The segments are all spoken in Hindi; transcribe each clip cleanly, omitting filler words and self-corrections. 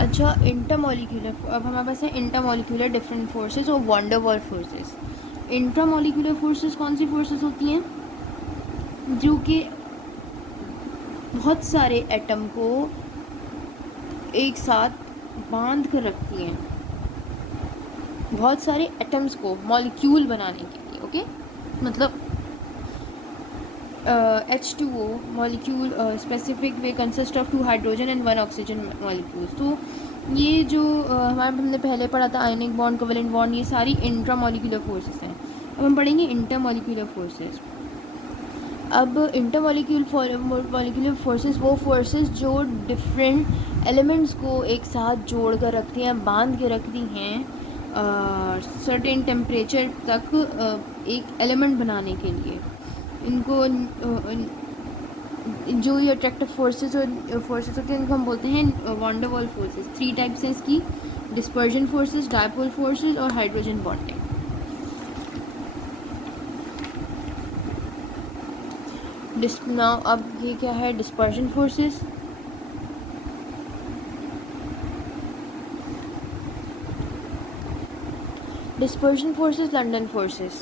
अच्छा, इंटरमॉलिक्यूलर, अब हमारे पास है इंटरमॉलिक्यूलर डिफरेंट फोर्सेस और wonder wall forces. Intramolecular forces कौन सी फोर्सेस होती हैं? जो कि बहुत सारे एटम को एक साथ बांध कर रखती हैं, बहुत सारे एटम्स को मॉलिक्यूल बनाने के लिए। ओके, मतलब H2O molecule specific way consist of 2 hydrogen and 1 oxygen molecules. तो ये जो हमारे हमने पहले पढ़ा था आयनिक बॉन्ड, कोवेलेंट बॉन्ड, ये सारी इंट्रामॉलिक्यूलर फोर्सेस हैं। अब हम पढ़ेंगे इंटरमॉलिक्यूलर फोर्सेस। अब इंटरमॉलिक्यूलर फोर्सेस वो फोर्सेस जो डिफरेंट एलिमेंट्स को एक साथ जोड़ कर रखती हैं, बांध के रखती हैं सर्टेन टेम्परेचर तक एक एलिमेंट बनाने के लिए। इनको जो ये अट्रैक्टिव फोर्सेस होते हैं इनको हम बोलते हैं वंडर वॉल फोर्सेस। 3 टाइप्स हैं इसकी: डिस्पर्जन फोर्सेस, डायपोल फोर्सेस और हाइड्रोजन बॉन्डिंग। नाउ अब ये क्या है dispersion forces? Dispersion forces, London forces.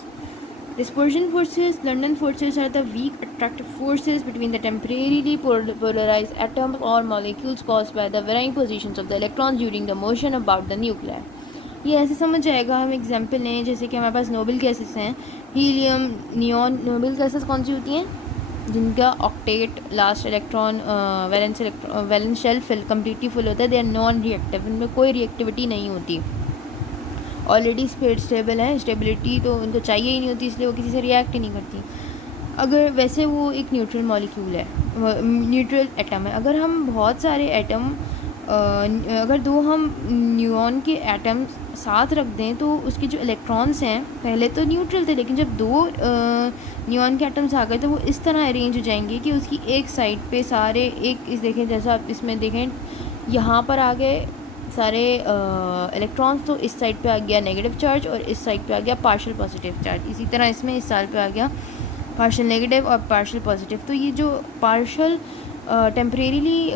Dispersion forces, London forces are the weak attractive forces between the temporarily polarized atoms or molecules caused by the varying positions of the electrons during the motion about the nuclei. ये ऐसे समझ जाएगा, हम एग्जाम्पल लें जैसे कि हमारे पास नोबल गैसेस हैं, हीलियम, नियॉन। नोबल गैसेस कौन सी होती हैं? जिनका octet last electron valence shell fill completely full होता है। दे आर नॉन रिएक्टिव, इनमें कोई रिएक्टिविटी नहीं होती, ऑलरेडी स्टेबल है, स्टेबिलिटी तो उनको चाहिए ही नहीं होती, इसलिए वो किसी से रिएक्ट ही नहीं करती। अगर वैसे वो एक न्यूट्रल मॉलिक्यूल है, न्यूट्रल एटम है। अगर हम बहुत सारे एटम अगर 2 हम न्यून के एटम साथ रख दें तो उसके जो इलेक्ट्रॉन्स हैं पहले तो न्यूट्रल थे, लेकिन जब 2 न्यून के एटम्स आ गए तो वो इस तरह अरेंज हो जाएंगे कि उसकी एक साइड पे सारे एक इस देखें, जैसा आप इसमें देखें यहाँ पर आ गए सारे इलेक्ट्रॉन्स, तो इस साइड पे आ गया नेगेटिव चार्ज और इस साइड पे आ गया पार्शियल पॉजिटिव चार्ज। इसी तरह इसमें इस साइड पे आ गया पार्शियल नेगेटिव और पार्शियल पॉजिटिव। तो ये जो पार्शियल टेम्परेरीली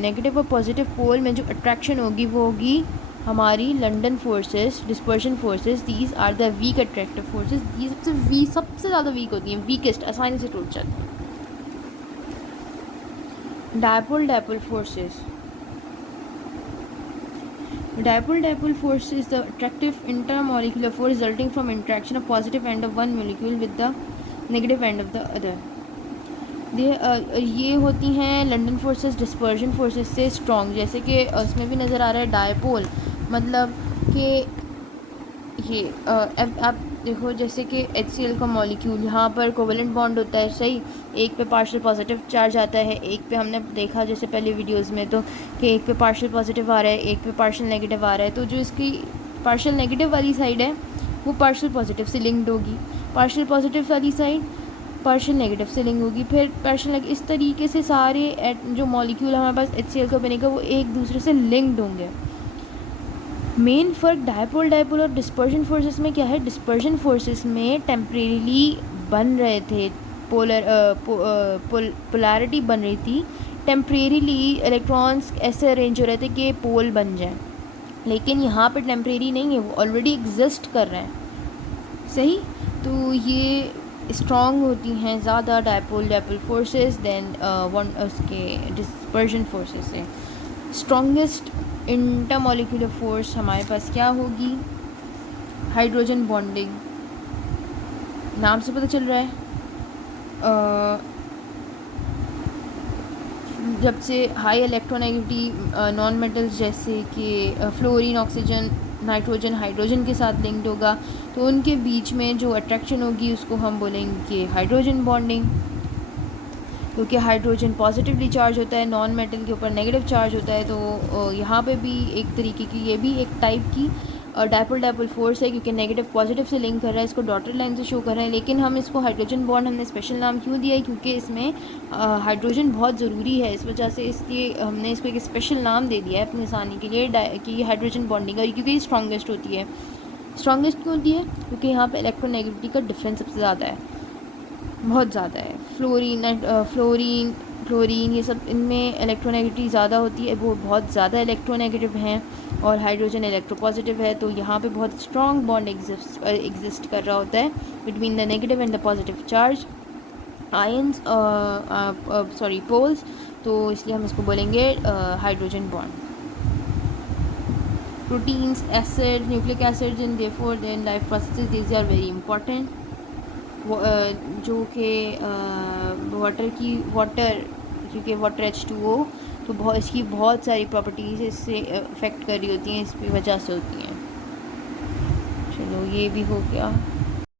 नेगेटिव और पॉजिटिव पोल में जो अट्रैक्शन होगी वो होगी हमारी London forces, dispersion forces. These are the weak attractive forces. ये सबसे ज़्यादा वीक होती हैं, वीकेस्ट, आसानी से टूट जाती हैं। Dipole forces. Dipole force is the attractive intermolecular force resulting from interaction of positive end of one molecule with the negative end of the other. ये होती हैं लंदन फोर्सेस डिस्पर्जन फोर्सेस से स्ट्रॉन्ग। जैसे कि इसमें भी नज़र आ रहा है डायपोल, मतलब कि ये आप देखो जैसे कि HCl का मॉलिक्यूल, यहाँ पर कोवेलेंट बॉन्ड होता है, सही। एक पे पार्शियल पॉजिटिव चार्ज आता है, एक पे हमने देखा जैसे पहले वीडियोस में तो कि एक पे पार्शियल पॉजिटिव आ रहा है, एक पे पार्शियल नेगेटिव आ रहा है। तो जो इसकी पार्शियल नेगेटिव वाली साइड है वो पार्शियल पॉजिटिव से लिंक्ड होगी, पार्शियल पॉजिटिव वाली साइड पार्शियल नेगेटिव से लिंक होगी, फिर पार्शियल। इस तरीके से सारे जो मॉलिक्यूल हमारे पास HCl का बनेगा वो एक दूसरे से लिंक्ड होंगे। मेन फ़र्क डायपोल और डिस्पर्जन फोर्सेस में क्या है? डिस्पर्जन फोर्सेस में टेम्परेरीली बन रहे थे पोलैरिटी बन रही थी, टेम्परेरीली इलेक्ट्रॉन्स ऐसे अरेंज हो रहे थे कि पोल बन जाएं, लेकिन यहाँ पर टेम्परेरी नहीं है, वो ऑलरेडी एग्जिस्ट कर रहे हैं, सही। तो ये स्ट्रॉन्ग होती हैं ज़्यादा डायपोल फोर्सेस देन उसके डिस्पर्जन फोर्सेस से। स्ट्रॉन्गेस्ट इंटरमॉलिक्यूलर फोर्स हमारे पास क्या होगी? हाइड्रोजन बॉन्डिंग, नाम से पता चल रहा है। जब से हाई इलेक्ट्रोनेगेटिविटी नॉन मेटल्स जैसे कि फ्लोरीन, ऑक्सीजन, नाइट्रोजन, हाइड्रोजन के साथ लिंक्ड होगा तो उनके बीच में जो अट्रैक्शन होगी उसको हम बोलेंगे हाइड्रोजन बॉन्डिंग, क्योंकि हाइड्रोजन पॉजिटिवली चार्ज होता है, नॉन मेटल के ऊपर नेगेटिव चार्ज होता है। तो यहाँ पे भी एक तरीके की, ये भी एक टाइप की डायपोल फोर्स है, क्योंकि नेगेटिव पॉजिटिव से लिंक कर रहा है, इसको डॉटेड लाइन से शो कर रहा है। लेकिन हम इसको हाइड्रोजन बॉन्ड हमने स्पेशल नाम क्यों दिया है? क्योंकि इसमें हाइड्रोजन बहुत ज़रूरी है, इस वजह से इसलिए हमने इसको एक स्पेशल नाम दे दिया है अपनी आसानी के लिए कि हाइड्रोजन बॉन्डिंग है, क्योंकि ये स्ट्रॉन्गेस्ट होती है। स्ट्रॉन्गेस्ट क्यों होती है? क्योंकि यहाँ पर इलेक्ट्रोनेगेटिविटी का डिफरेंस सबसे ज़्यादा है, बहुत ज़्यादा है। फ्लोरीन क्लोरीन, ये सब इनमें इलेक्ट्रोनेगेटिविटी ज़्यादा होती है, वो बहुत ज़्यादा इलेक्ट्रोनेगेटिव हैं, और हाइड्रोजन इलेक्ट्रोपॉजिटिव है, तो यहाँ पे बहुत स्ट्रॉन्ग बॉन्ड एग्जिस्ट कर रहा होता है between the negative and the positive charge ions, sorry poles, तो इसलिए हम इसको बोलेंगे hydrogen bond. Proteins, acids, nucleic acids, and therefore in life processes these are very important. जो कि वाटर क्योंकि वाटर H2O, तो बहुत इसकी बहुत सारी प्रॉपर्टीज़ इससे अफेक्ट कर रही होती हैं, इसकी वजह से होती हैं. चलो ये भी हो गया.